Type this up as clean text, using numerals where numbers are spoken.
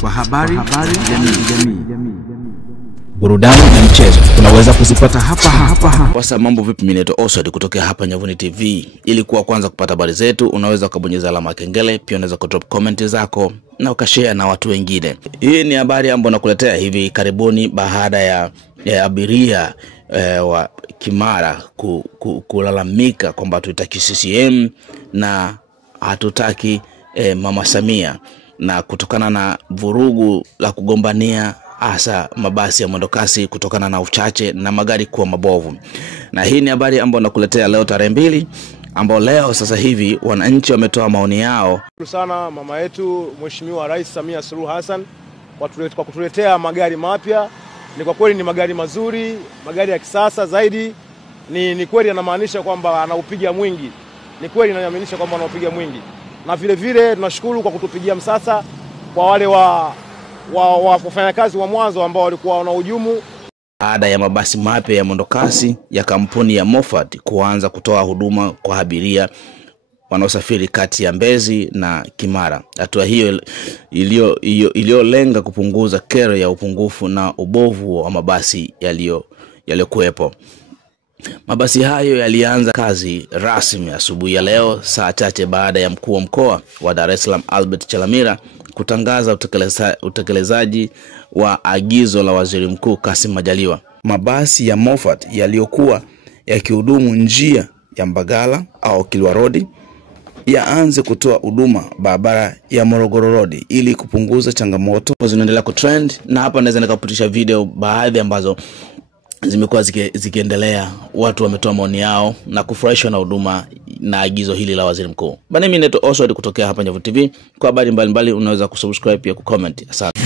kwa habari jamii. Burudani na michezo unaweza kuzipata hapa. Wasa mambo vipi, mimi naitwa Oswald kutoka hapa Nyavuni TV. Ili kuwa kwanza kupata habari zetu, unaweza kubonyeza alama ya kengele, pia unaweza kudrop comment zako na ukashare na watu wengine. Hii ni habari ambayo nakuletea hivi karibuni baada ya abiria wa Kimara kulalamika kwamba tutaki CCM na hatutaki Mama Samia, na kutokana na vurugu la kugombania hasa mabasi ya mwendokasi kutokana na uchache na magari kuwa mabovu. Na hii ni habari ambayo nakuletea leo tarehe 2, ambao leo sasa hivi wananchi wametoa maoni yao. Sana mama yetu Mheshimiwa Rais Samia Suluhu Hassan kwa kutuletea magari mapya. Ni kwa kweli ni magari mazuri, magari ya kisasa zaidi. Ni kweli anamaanisha kwamba anaupiga mwingi. Ni kweli anamaanisha kwamba anaupiga mwingi. Na vile vile tunashukuru kwa kutupigia msasa kwa wale wafanyakazi wa mwanzo ambao walikuwa wanahujumu. Baada ya mabasi mapya ya mwendokasi ya kampuni ya Moffat kuanza kutoa huduma kwa abiria wanaosafiri kati ya Mbezi na Kimara. Hatua hiyo iliyolenga kupunguza kero ya upungufu na ubovu wa mabasi yaliyokuwepo. Mabasi hayo yalianza kazi rasmi asubuhi ya leo, saa chache baada ya mkuu wa mkoa wa Dar es Salaam Albert Chalamila kutangaza utekelezaji wa agizo la Waziri Mkuu Kassim Majaliwa. Mabasi ya Moffat yaliyokuwa yakihudumu njia ya Mbagala au Kilwa Road yaanze kutoa huduma barabara ya Morogoro Road ili kupunguza changamoto zinaendelea kutrend. Na hapa naweza nikapitisha video baadhi ambazo zimekuwa zikiendelea. Watu wametoa maoni yao na kufurahishwa na huduma na agizo hili la Waziri Mkuu. Bana, mimi naitwa Oswald kutoka hapa Nyavuni TV. Kwa habari mbalimbali unaweza kusubscribe pia kucomment. Asante.